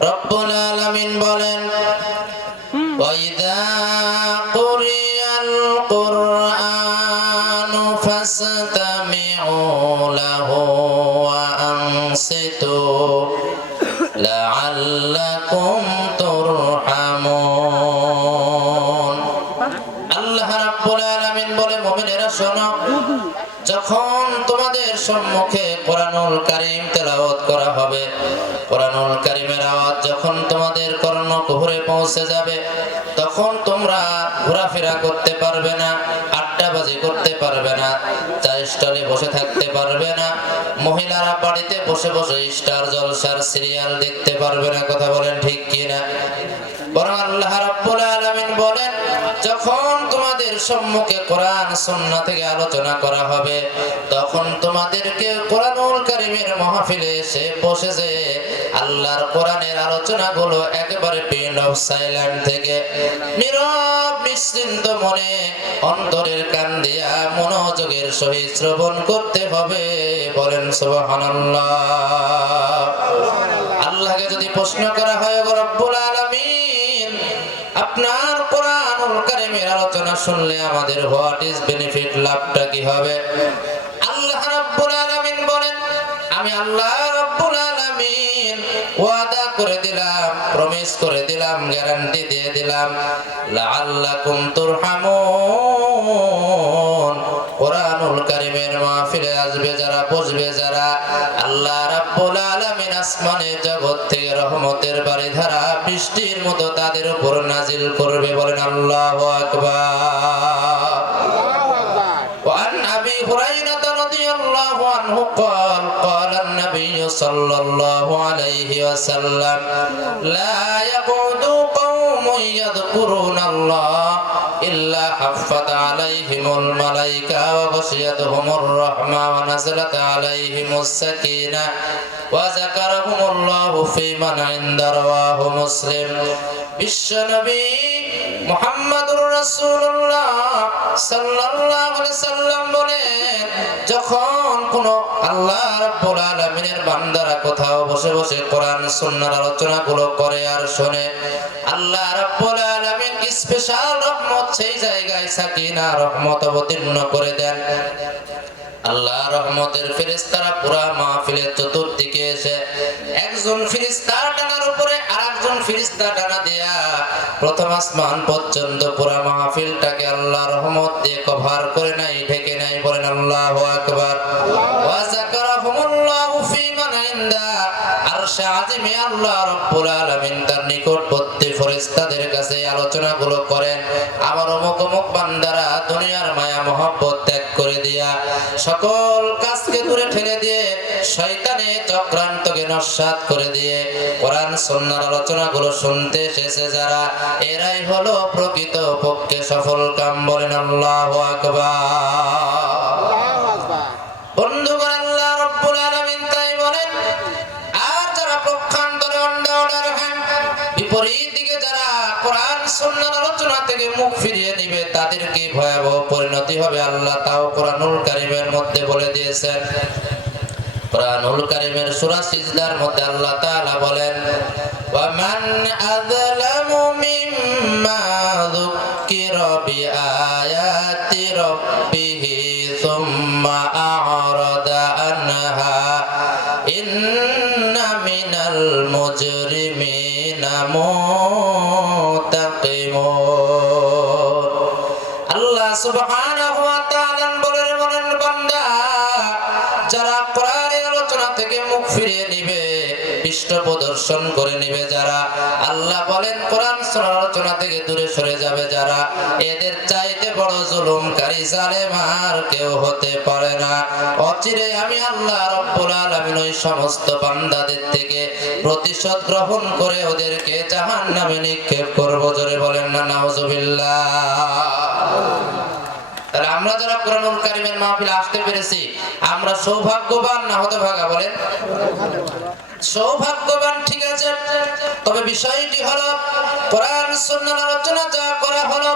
রব্বুল আলামিন বলেন ওয়াইদা বসে থাকতে পারবে না। মহিলারা বাড়িতে বসে বসে স্টার জলসার সিরিয়াল দেখতে পারবে না, কথা বলেন ঠিক কিনা? বরং আল্লাহ রাব্বুল আলামিন বলেন, যখন তোমাদের সম্মুখে কোরআন, সুন্নাহ থেকে আলোচনা করা হবে, তখন তোমাদেরকে কোরআনুল কারীমের মাহফিলে এসে বসে যে আল্লাহর কোরআনের আলোচনাগুলো একেবারে পিন অফ সাইলেন্ট থেকে নীরব নিশ্চিন্ত মনে অন্তরের কান দিয়া মনোযোগের সহিত শ্রবণ করতে হবে। বলেন, সুবহানাল্লাহ। আল্লাহকে যদি প্রশ্ন করা হয় রব্বুল আলামিন, আপনার কোরআনুল কারীমের আলোচনা শুনলে আমাদের হোয়াট ইজ বেনিফিট লাভটা কি হবে? আল্লাহ রাব্বুল আলামিন বলেন, আমি আল্লাহ রাব্বুল আলামিন ওয়াদা করে দিলাম প্রমিস করে দিলাম গ্যারান্টি দিয়ে দিলাম। লাআল্লাকুম তুরহামুন। তাদের উপর নাজিল করবে বলেন আল্লাহু আকবার وعن ابي هريره رضي الله عنه قال قال النبي صلى الله عليه وسلم لا يقعد قوم يذكرون الله الا حفت عليهم الملائكه وغشيتهم الرحمه ونزلت عليهم السكينه وذكرهم الله في من عند رواه مسلم যখন কোন আল্লাহ বান্দারা কোথাও বসে বসে কোরআন করে আর আল্লাহ স্পেশাল রহমত সেই জায়গায় সাকিনা রহমত অবতীর্ণ করে দেন। আল্লাহ রহমতের ফেরেশতারা পুরা মাহফিলের চতুর্দিকে এসে একজন ফেরেশতা আরেকজন ফেরেশতা ডানা দেয়া প্রথম আসমান পর্যন্ত পুরা মাহফিলটাকে আল্লাহ রহমত দিয়ে কভার করে নাই, ঢেকে নাই, বলেন আল্লাহু আকবার। করেন। আমার মায়া করে দিয়া সকল দিয়ে শয়তানে চক্রান্তকে নস্বাত করে দিয়ে কোরআন সন্ন্যার আলোচনাগুলো শুনতে এসেছে যারা। এরাই হলো প্রকৃত পক্ষে সফল কাম বলেন আল্লাহু বন্ধুগণ, আল্লাহ আলোচনা তাদেরকে ভয়াবহ পরিণতি হবে। আল্লাহ তাও কোরআনুল কারীমের মধ্যে বলে দিয়েছেন। কোরআনুল কারীমের সূরা সিজদার মধ্যে আল্লাহ তাআলা বলেন ওয়া মান আযলামু মিম্মা যুকিরা বিআয়া প্রদর্শন করে নিবে যারা। আল্লাহ বলেন, কোরআন শোনার আলোচনা থেকে দূরে সরে যাবে যারা। এদের চাইতে বড় জুলুমকারী জালেম আর কেউ হতে পারে না। অচিরে আমি আল্লাহ রব্বুল আলামিন ওই সমস্ত বান্দাদের থেকে প্রতিশোধ গ্রহণ করে ওদেরকে জাহান্নামে নিক্ষেপ করব। জোরে বলেন না, নাউজুবিল্লাহ। তাহলে আমরা যারা কোরআনুল কারিমের মাহফিলে আসতে পেরেছি, আমরা সৌভাগ্যবান না হতভাগা বলেন? সৌভাগ্যবান ঠিক আছে, তবে বিষয়টি হলো, কোরআন সুন্নাহর আলোচনা যা করা হলো,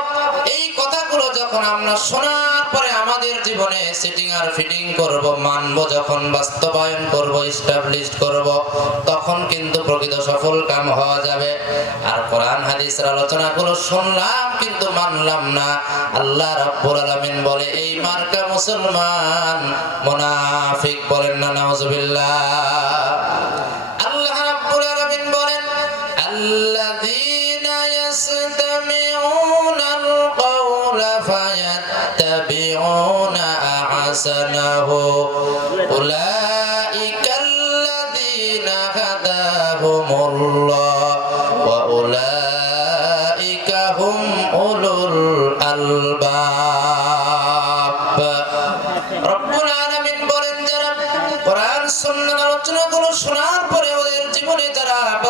এই কথাগুলো যখন আমরা শোনার পরে আমাদের জীবনে সিটিং আর ফিটিং করব, মানব যখন বাস্তবায়ন করব এস্টাবলিশ করব, তখন কিন্তু প্রকৃত সফল কাম হওয়া যাবে। আর কোরআন, হাদিসের আলোচনাগুলো শুনলাম কিন্তু মানলাম না। আল্লাহ রাব্বুল আলামিন বলে, এই মার্কা মুসলমান, মুনাফিক বলেন না, নাউজুবিল্লাহ।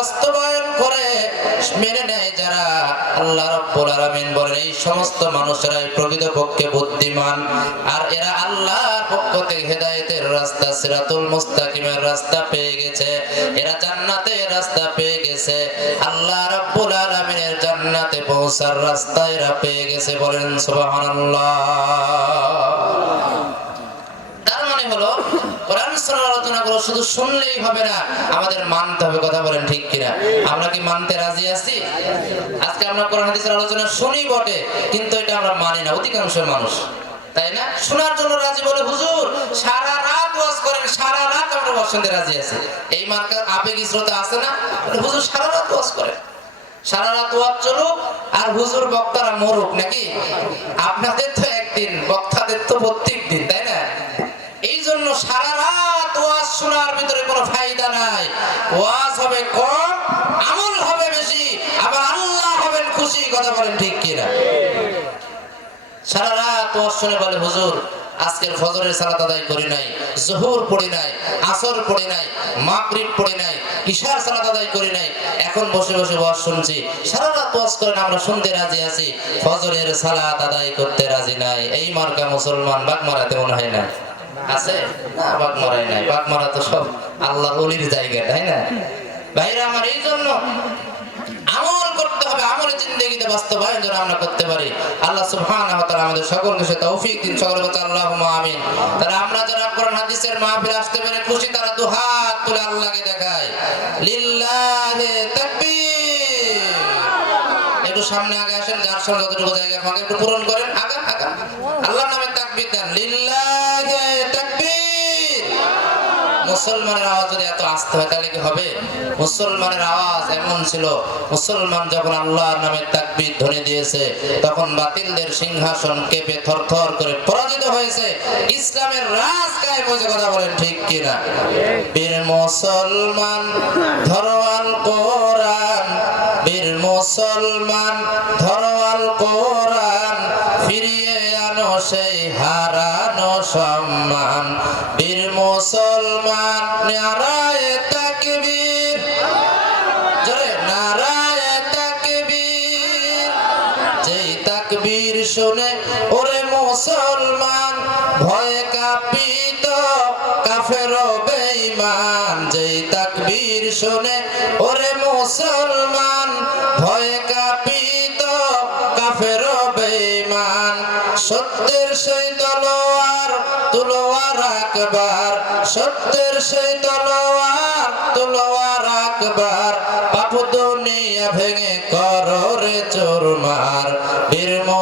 বাস্তবায়ন করে মেনে নেয় যারা আল্লাহ রব্বুল আলামিন বলেন, এই সমস্ত মানুষেরাই প্রকৃতপক্ষে বুদ্ধিমান। আর এরা আল্লাহর পক্ষ থেকে হেদায়েতের রাস্তা, সিরাতুল মুস্তাকিমের রাস্তা পেয়ে গেছে। এরা জান্নাতের রাস্তা পেয়ে গেছে। আল্লাহ রাব্বুল আলামিনের জান্নাতে পৌঁছার রাস্তা এরা পেয়ে গেছে বলেন, সুবহানাল্লাহ তার মানে হলো কোরআন সুন্নাহর আলোচনাগুলো শুধু শুনলেই হবে না, আমাদের মানতে হবে, কথা বলেন ঠিক কিনা। আমরা কি মানতে রাজি আছি? আজকে আমরা কোরআন হাদিসের আলোচনা শুনি বটে, কিন্তু এটা আমরা মানি না অধিকাংশ মানুষ, তাই না? শোনার জন্য রাজি বলে হুজুর, সারা রাত ওয়াজ করেন, সারা রাত আমরা শুনতে রাজি আছি। এই মার্কার আবেগ শ্রোতা আছে না? হুজুর, সারা রাত ওয়াজ করে সারা রাত ওয়াজ চলুক, আর হুজুর বক্তারা মরুক নাকি? আপনাদের তো একদিন, বক্তাদের তো প্রত্যেক দিন তাই ফায়দা নাই। ওয়াজ হবে কম, আমল হবে বেশি, আবার আল্লাহ হবেন খুশি, কথা বলেন ঠিক কিনা? সারা রাত ওয়াজ শুনে বলে, হুজুর, আজকের ফজরের সালাত আদায় করি নাই, জোহর পড়ি নাই, আসর পড়ি নাই, মাগরিব পড়ি নাই, ইশার সালাত আদায় করি নাই, এখন বসে বসে ওয়াজ শুনছি। সারা রাত ওয়াজ করেন, আমরা শুনতে রাজি আছি, ফজরের সালাত আদায় করতে রাজি নাই। এই মার্কা মুসলমান বাগ মারাতে মনে হয় না? আছে? না বাগ মারাই নাই। বাগ মারা তো সব আল্লাহ অলির জায়গা তাই না? ভাইরা আমার এই জন্য আমল করতে হবে, আমল জিন্দেগিতে বাস্তবায়ন যেন আমরা করতে পারি। আল্লাহ সুবহানাহু ওয়া তাআলা আমাদের সকলকে সে তৌফিক দিন, সকল বলতে আল্লাহুম্মা আমিন। তারা আমরা যারা কোরআন, হাদিসের মাহফিল আসতে পেরে খুশি, তারা দুহাত তুলে আল্লাহকে দেখায়। লিল্লাহি তাকবীর। একটু সামনে আগে আসেন, যার সঙ্গে যতটুকু জায়গা ফাঁকা একটু পূরণ করেন, আগান আগান। আল্লাহর নামে তাকবীর দেন, লিল্লাহি তাকবীর মুসলমানের আওয়াজ যদি এত আসতে হয় তাহলে কি হবে? মুসলমানের আওয়াজ এমন ছিল মুসলমান যখন আল্লাহর নামে তাকবীর ধ্বনি দিয়েছে তখন বাতিলদের সিংহাসন কেঁপে থরথর করে পরাজিত হয়েছে। ইসলামের রাজ কায়েম হয়েছে কথা বলেন ঠিক কিনা? বীর মুসলমান ধরওয়াল শুনে ওরে মুসলমান ভয়ে কাঁপিত কাফের বেঈমান। যেই তাকবীর শুনে ওরে মুসলমান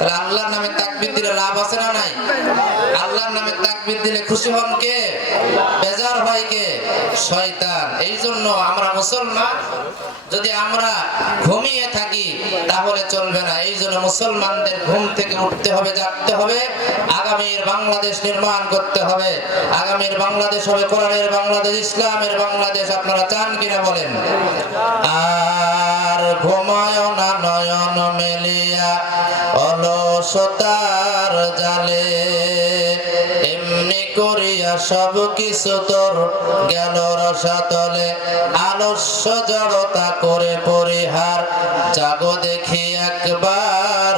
তাহলে আল্লাহর নামে তাকবীর দিলে লাভ আছে না নাই? আল্লাহর নামে তাকবীর দিলে খুশি হন কে? বেজার হয় কে? শয়তান। এই জন্য আমরা মুসলমান, যদি আমরা ঘুমিয়ে থাকি, তাহলে চলবে না। এই জন্য মুসলমানদের ঘুম থেকে উঠতে হবে, জাগতে হবে। আগামীর বাংলাদেশ নির্মাণ করতে হবে। আগামীর বাংলাদেশ হবে কোরআনের বাংলাদেশ, ইসলামের বাংলাদেশ। আপনারা চান কিনা বলেন? আর ঘুমায় না, নয়ন মেলিয়া। অলসতার জালে। এমনি করিয়া সব কিছু তোর গেল রসাতলে আলস্য জড়তা করে পরিহার। জাগো দেখি একবার।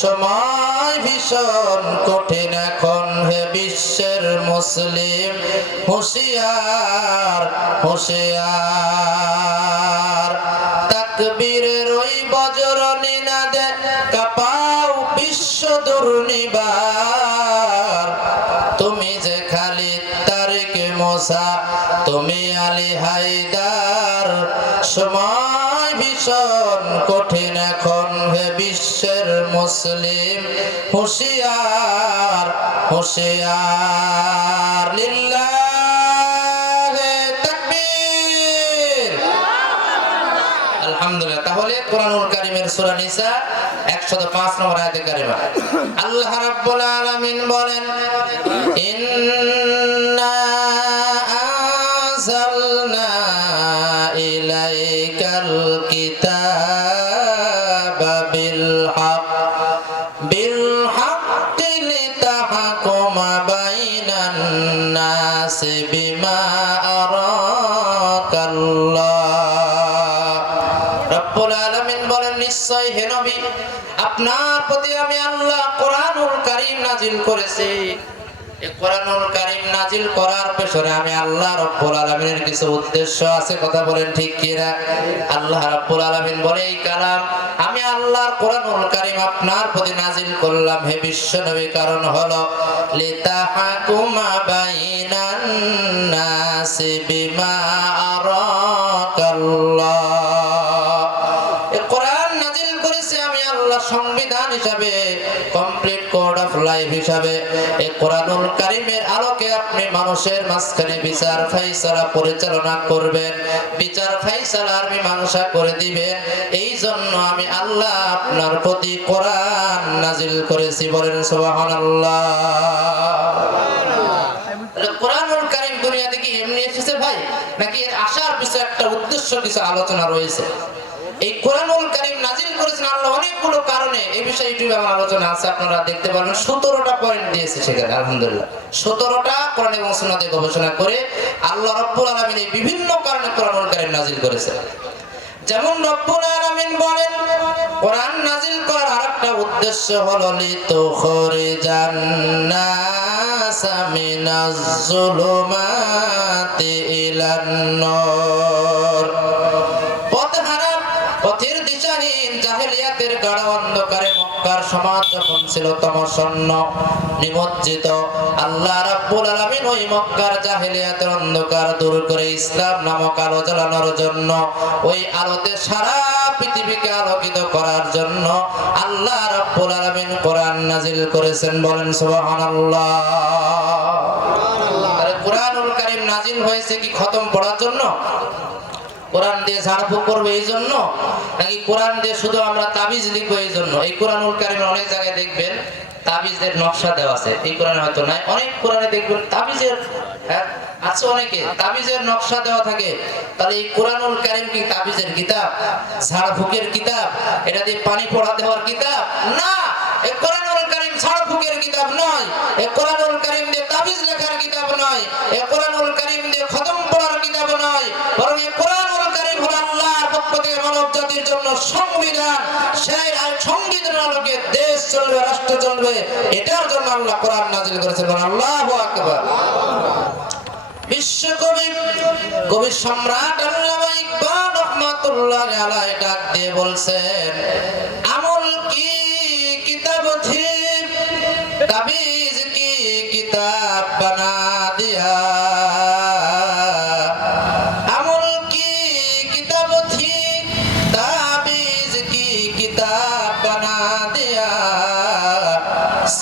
সময় ভীষণ কঠিন এখন হে বিশ্বের মুসলিম। হুঁশিয়ার হুঁশিয়ার। তাকবীরের ওই দুর্নিবার তুমি যে খালি তারিকে মোসা, তুমি আলী হায়দার। সময় ভীষণ কঠিন এখন হে বিশ্বের মুসলিম। হুঁশিয়ার হুঁশিয়ার, লিল্লাহে আলহামদুলিল্লাহ, তাহলে কোরআনুল কারীমের সূরা নিসা 105 নম্বর আয়াতে কারিমা। আল্লাহ রাব্বুল আলামিন বলেন, ইন্না আনজালনা ইলাইকাল কিতাবা বিল হক বিল হক লিতাহকুমা বাইনান নাসি বিমা আল্লাহ কোরআনুল কারীম নাজিল করেছি। আমি আল্লাহ আপনার প্রতি নাজিল করলাম। হে কারণ হলো, লিতাহাকুমা বাইনান সংবিধান হিসাবে কমপ্লিট কোড অফ লাইফ হিসাবে, এই কোরআনুল কারিমের আলোকে আপনি মানুষের মাঝখানে বিচার ফাইসালা পরিচালনা করবেন, বিচার করে দিবেন। এই জন্য আমি আল্লাহ আপনার প্রতি কোরআন নাজিল করেছি বলেন কোরআনুল কারীম এমনি এসেছে ভাই? নাকি এর আসার পিছনে একটা উদ্দেশ্য, কিছু আলোচনা রয়েছে? এই কোরআনুল কারীম নাজিল করেছেন আল্লাহ অনেকগুলো কারণে। এই বিষয়ে আমার আলোচনা আছে, আপনারা দেখতে পারবেন। সতেরোটা পয়েন্ট দিয়েছে সেখানে, আলহামদুলিল্লাহ। সতেরোটা কোরআন এবং সুন্নাতে গবেষণা করে আল্লাহ রব্বুল আলামিন এই বিভিন্ন কারণে কোরআনুল কারীম নাজিল করেছেন। যেমন রব্বুল আলামিন বলেন, কোরআন নাজিল করার আরেকটা উদ্দেশ্য হলো, লিতুখরিজান নাসা মিনাজ যুলুমাতি ইলান নূর সমাজ যখন ছিল তমসন্ন, নিমজ্জিত। আল্লাহ রাব্বুল আলামিন ওই মক্কার জাহেলিয়াতের অন্ধকার দূর করে ইসলাম নামক আলো জ্বালানোর জন্য, ওই আলোতে সারা পৃথিবীকে আলোকিত করার জন্য আল্লাহ রাব্বুল আলামিন কোরআন নাজিল করেছেন বলেন সুবহানাল্লাহ। কোরআনুল কারীম নাজিল হয়েছে কি খতম পড়ার জন্য? কোরআন দিয়ে ঝাড়ফুঁক করব এই জন্য? নাকি কোরআন দিয়ে শুধু আমরা তাবিজ লিখব এই জন্য? এই কোরআনুল অনেক জায়গায় দেখবেন তাবিজের নকশা দেওয়া আছে। এই কোরআনে হয়তো নাই। অনেক কোরআনে দেখবেন তাবিজের হ্যাঁ, আছে অনেকে। তাবিজের নকশা দেওয়া থাকে। তাহলে এই কোরআনুল কারিম কি তাবিজের কিতাব? কিতাব? এটা দিয়ে পানি পড়া দেওয়ার কিতাব? না! এই কোরআনুল কারিম ঝাড়ফুঁকের কিতাব নয়। এই কোরআনুল কারিম দিয়ে তাবিজ লেখার কিতাব নয়। এই কোরআনুল কারিম দিয়ে খতম রাষ্ট্র এটার জন্য আল্লাহ কোরআন নাজিল করেছেন আল্লাহু আকবার। বিশ্বকবি কবি সম্রাট আল্লামা ইকবাল রহমাতুল্লাহ আলাইহি ডাক দিয়ে বলছেন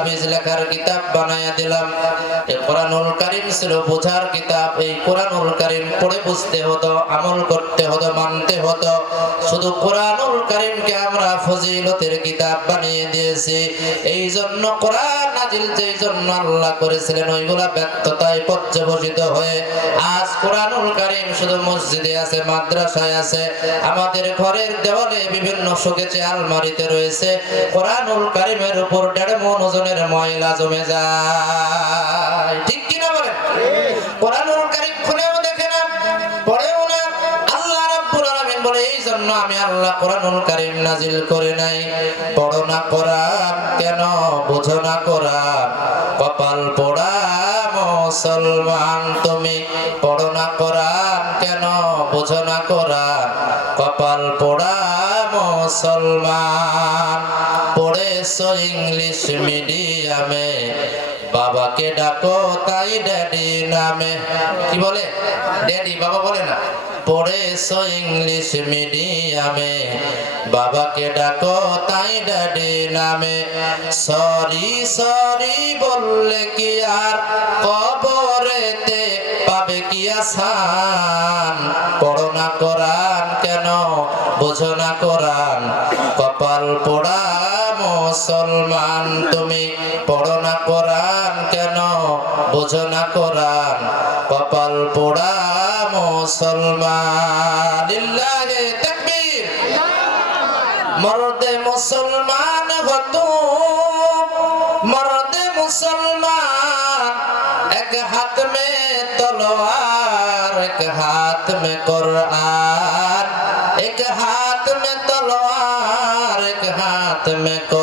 তাবিজ লেখার কিতাব বানাইয়া দিলাম। এই কোরআনুল কারীম ছিল বোঝার কিতাব, এই কোরআনুল কারীম পড়ে বুঝতে হতো, আমল করতে হতো, মানতে হতো। শুধু কোরআনুল কারীমকে আমরা ফজিলতের কিতাব বানিয়ে দিয়েছি। এই জন্য কোরআন নাজিল যেই জন্য আল্লাহ করেছিলেন ওইগুলা ব্যর্থতায় পর্যবসিত হয়ে আজ কোরআনুল কারিম শুধু মসজিদে আছে মাদ্রাসায় আছে আমাদের ঘরের দেওয়ালে বিভিন্ন শোকেছে আলমারিতে রয়েছে। কোরআনুল কারিমের উপর দেড় মন ওজনের ময়লা জমে যায়। ঠিক কিনা বলেন? কোরআনুল জন্য আমি আল্লাহ কোরআনুল কারিম নাজিল করে নাই। পড়ো না কোরআন, কেন বোঝো না কোরআন? কপাল পোড়া মুসলমান তুমি। পড়ো না কোরআন, কেন বোঝো না কোরআন? কপাল পোড়া মুসলমান। পড়েছো ইংলিশ মিডিয়ামে, বাবাকে ডাকো তাই ড্যাডি নামে। কি বলে? ড্যাডি, বাবা বলে না? পড়েছো ইংলিশ মিডিয়ামে। বাবাকে ডাকো, তাই ড্যাডি নামে। সরি সরি বললে কি আর কবরেতে পাবে কি আসান? পড়ো না কোরআন কেন? বোঝো না কোরআন। কপাল পোড়া মুসলমান তুমি। পড়ো না কোরআন কেন? বোঝো না লিল্লাহে তাকবীর। মর্দে মুসলমান হত, মর্দে মুসলমান এক হাত মে তলোয়ার, এক হাত মে কোরআন, এক হাত মে তলোয়ার, এক হাত মে কোরআন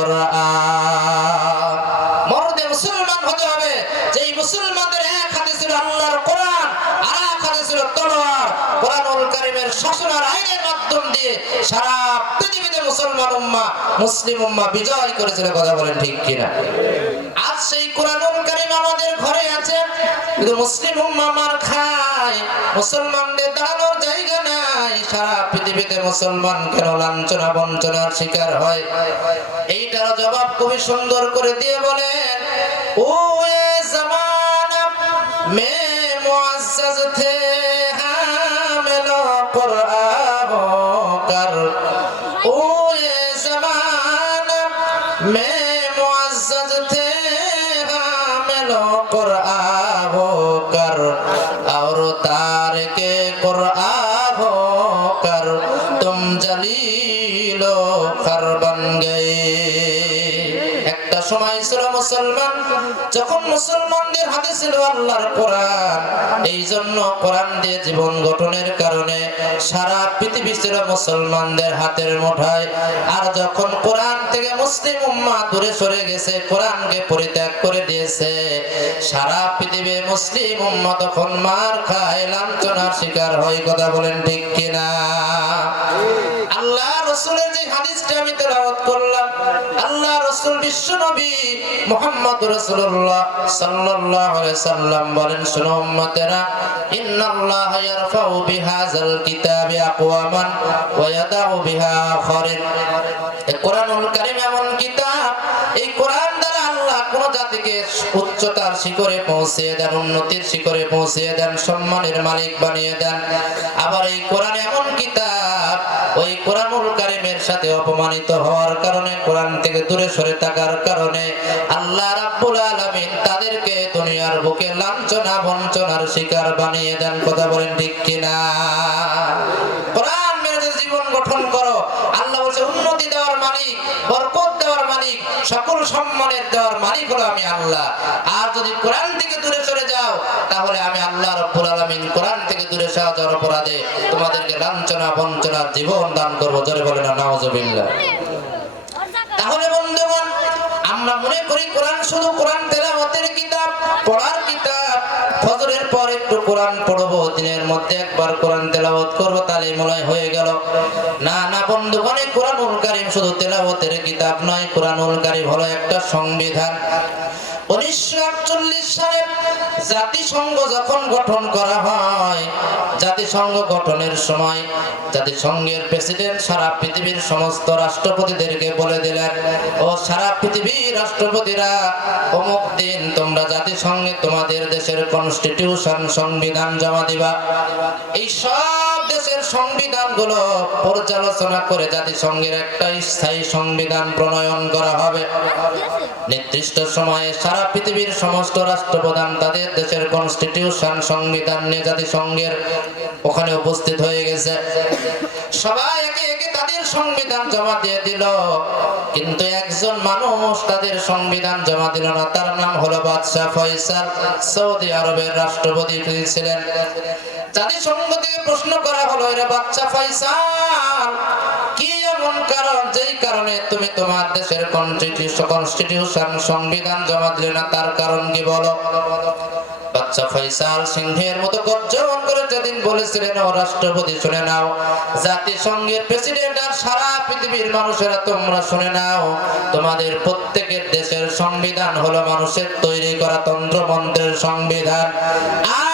সারা পৃথিবীতে মুসলমান উম্মা, মুসলিম উম্মা বিজয় করেছিল, কথা বলেন ঠিক কিনা? আজ সেই কোরআনুল কারীম আমাদের ঘরে আছে, কিন্তু মুসলিম উম্মা মার খায়, মুসলমানদের দাঁড়ানোর জায়গা নাই। সারা পৃথিবীতে মুসলমান কেন লাঞ্ছনা, বঞ্চনার শিকার হয়? এইটার জবাব খুবই সুন্দর করে দিয়ে বলেন, ও জালিল একটা সময় ছিল মুসলমান, যখন মুসলমানদের হাতে ছিল আল্লাহর কোরআন এই জন্য কোরআন দিয়ে জীবন গঠনের কারণে সারা পৃথিবী ছিল মুসলমানদের হাতের মুঠায়। আর যখন কোরআন থেকে মুসলিম উম্মা দূরে সরে গেছে, কোরআনকে পরিত্যাগ করে দিয়েছে, সারা পৃথিবী মুসলিম উম্মা তখন মার খায়, লাঞ্ছনার শিকার হয়, কথা বলেন ঠিক কিনা? রসুলের যে হাদিসটা আমি তেলাওয়াত করলাম, আল্লাহ বিশ্ব নবী রসুল্লাহ সাল্লাল্লাহু আলাইহি সাল্লাম বলেন, শুনো উম্মতেরা, ইন্নাল্লাহ ইয়ারফাউ কিতাবি আকওয়ামান ওয়া ইয়াদাউ বিহা আখারিন। এই কোরআনুল কারীম এমন কিতাব, এই কোরআন দ্বারা আল্লাহ কোন জাতিকে উচ্চতার শিখরে পৌঁছে দেন, উন্নতির শিখরে পৌঁছে দেন, সম্মানের মালিক বানিয়ে দেন। আবার এই কোরআন এমন কিতাব ওই কোরআনুল কারিমের সাথে অপমানিত হওয়ার কারণে, কোরআন থেকে দূরে সরে থাকার কারণে আল্লাহ রাব্বুল আলামিন তাদেরকে দুনিয়ার বুকে লাঞ্ছনা, বঞ্চনার শিকার বানিয়ে দেন। কথা বলেন ঠিক কিনা? কোরআন মেনে জীবন গঠন করো, আল্লাহ বলছে, উন্নতি দেওয়ার মালিক, বরকত দেওয়ার মালিক, সকল সম্মানের দেওয়ার মালিক হলো আমি আল্লাহ। আর যদি কোরআন থেকে দূরে সরে যাও, তাহলে আমি আল্লাহ রব্বুল আলামিন কোরআন থেকে দূরে সরে যাওয়ার বঞ্চনার জীবন দান করব, জোরে বলে না নাউজুবিল্লাহ। তাহলে বন্ধুগণ, আমরা মনে করি কোরআন শুধু কোরআন তেলাওয়াতের কিতাব, পড়ার কিতাব। ফজরের পর একটু কোরআন পড়ব, দিনের মধ্যে একবার কোরআন তেলাওয়াত করব তাহলে মনে হয় গেল। না না, বন্ধুগণ, কোরআনুল কারীম শুধু তেলাওয়াতের কিতাব নয়, কোরআনুল কারীম হলো একটা সংবিধান। উনিশশো আটচল্লিশ সালে জাতিসংঘ যখন গঠন করা হয়, জাতিসংঘ গঠনের সময় জাতিসংঘের প্রেসিডেন্ট সারা পৃথিবীর সমস্ত রাষ্ট্রপতিদেরকে বলে দিলেন, ও সারা পৃথিবীর রাষ্ট্রপতিরা, অমুক দিন তোমরা জাতিসংঘে তোমাদের দেশের কনস্টিটিউশন সংবিধান জমা দিবা। এই সব সংবিধানগুলো পর্যালোচনা করে জাতিসংঘের একটা স্থায়ী সংবিধান প্রণয়ন করা হবে। নির্দিষ্ট সময়ে সারা পৃথিবীর সমস্ত রাষ্ট্রপ্রধান তাদের দেশের কনস্টিটিউশন সংবিধান নিয়ে জাতিসংঘের ওখানে উপস্থিত হয়ে গেছে। সবাই একে একে তাদের সংবিধান জমা দিয়ে দিল। কিন্তু একজন মানুষ তাদের সংবিধান জমা দিল না। তার নাম হলো বাদশাহ ফয়সাল। সৌদি আরবের রাষ্ট্রপতি তিনি ছিলেন জাতিসংঘ থেকে প্রশ্ন করা হলো, এরা বাচ্চা ফয়সাল? কি এমন কারণ? যেই কারণে তুমি তোমার দেশের কনস্টিটিউশন সংবিধান জমা দিলে না, তার কারণ কি বলো? বাচ্চা সিংহের মতো করে যেদিন বলেছিলেন, ও রাষ্ট্রপতি, শুনে নাও। জাতিসংঘের প্রেসিডেন্ট আর সারা পৃথিবীর মানুষেরা তোমরা শুনে নাও। তোমাদের প্রত্যেকের দেশের সংবিধান হলো মানুষের তৈরি করা তন্ত্রমন্ত্রের সংবিধান। আর